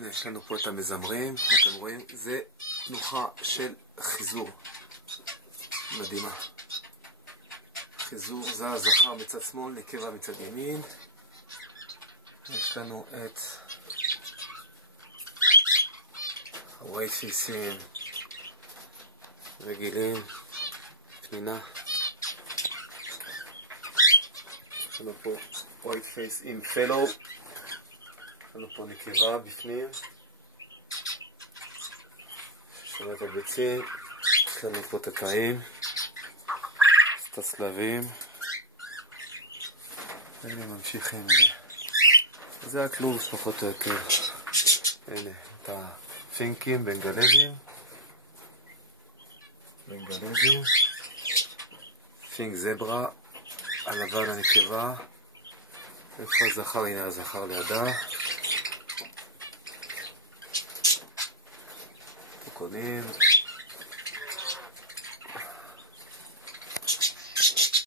הנה, יש לנו פה את המזמרים, אתם רואים, זה תנוחה של חיזור. מדהימה. חיזור זה הזכר מצד שמאל, נקבה מצד ימין. יש לנו את הווייט פייסים רגילים, פנינה. יש לנו פה ווייט פייס עם פלו. יש לנו פה נקבה בפנים. יש לנו את הביצים. יש לנו פה את התאים. את הסלבים. הנה ממשיכים את זה. זה הכלוב פחות או יותר. הנה את הפינקים, בנגלזים. פינק זברה. הלבן הנקבה. איפה הזכר? הנה הזכר לידה. פה קונים.